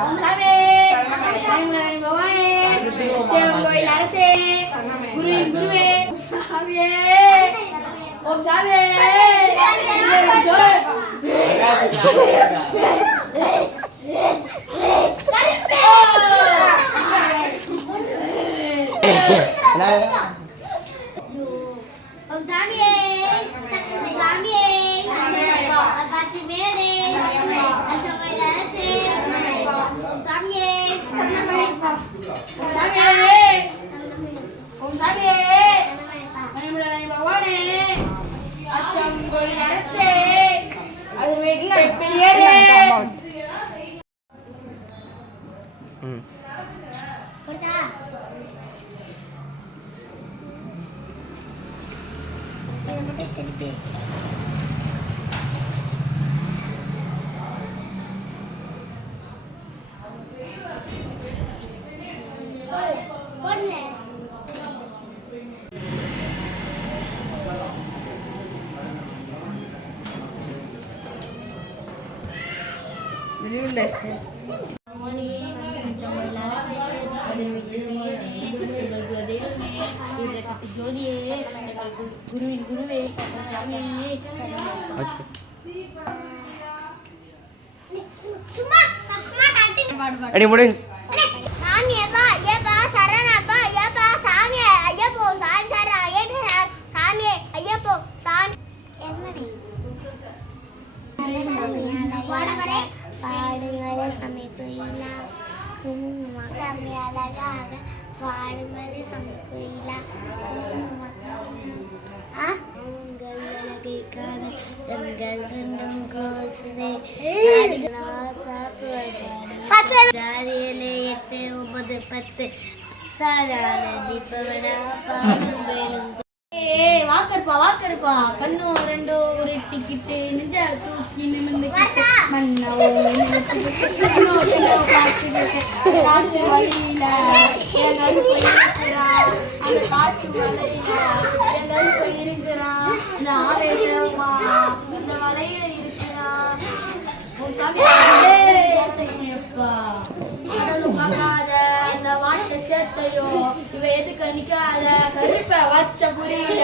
சாமி பகவானே கோயில் அரசே குருவின் குருவே சாமியே ஓம் சாமியே Om Samye, Samye, Apache Mere, Achamai Larase, Om Samye, Om Samye, Om Samye, Manimulani Bhagwane, Acham Goli Larase, Aduvedi Aripiyare. Porta. குருவின் குருவே அடி முடிங்க சாமி அப்பா ஐயப்பா சரணப்பா ஐயப்பா சாமி ஐயப்போ சாமி சரண ஐயப்பா சாமி ஐயப்போ சாமி வடவரே பாடுங்களே சாமி கோயிலா சாமி அழகாக பாடுங்களே சாமி கோயிலா உங்கள் அழகை காண எங்கள் ரெண்டும் கோசுதே ஜாரியிலே 8 9 10 சாரான தீபவடா பாடும் வேலும் வாக்கருப்பா கண்ணு ரெண்டோ ஒரு டிக்கெட்டு நெஞ்ச தூக்கி நிமிர்ந்து மண்ணோ காற்று வழியில என் அருப்பு இருக்கிறா அந்த காற்று வலையில என் அருப்பு இருக்கிறா இந்த ஆவேசமா இந்த வலையில இருக்கிறா உன் சாமியப்பா பார்க்காத இந்த வாட்டை சேர்த்தையோ இவ எதுக்கு நிக்காத கருப்ப வச்ச புரியல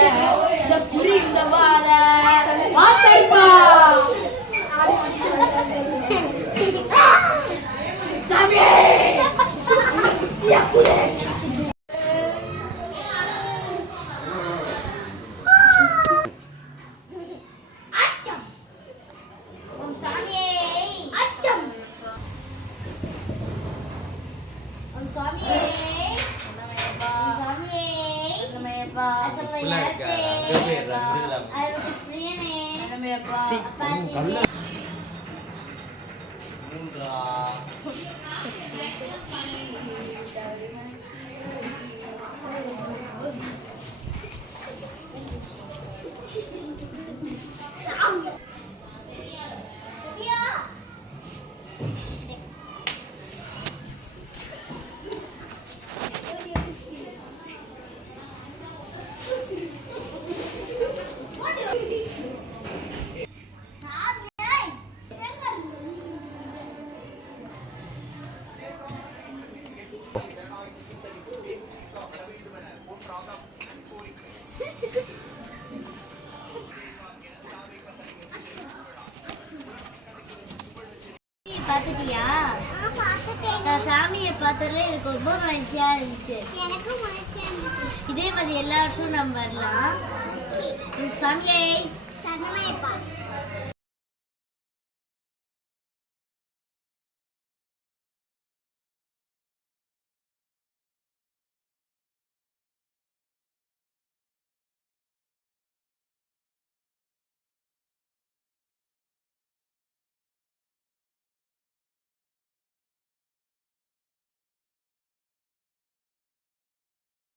இந்த புரி இந்த வாழ வாக்கருப்பா சாமியே பாத்துட்டியா? நான் சாமியை பார்த்தாலே எனக்கு ரொம்ப மகிழ்ச்சியா இருந்துச்சு. எனக்கும் மகிழ்ச்சியா இருந்துச்சு. இதே மாதிரி எல்லா வருஷமும் நம்ம வரலாம். சாமியே சரணமையப்பா.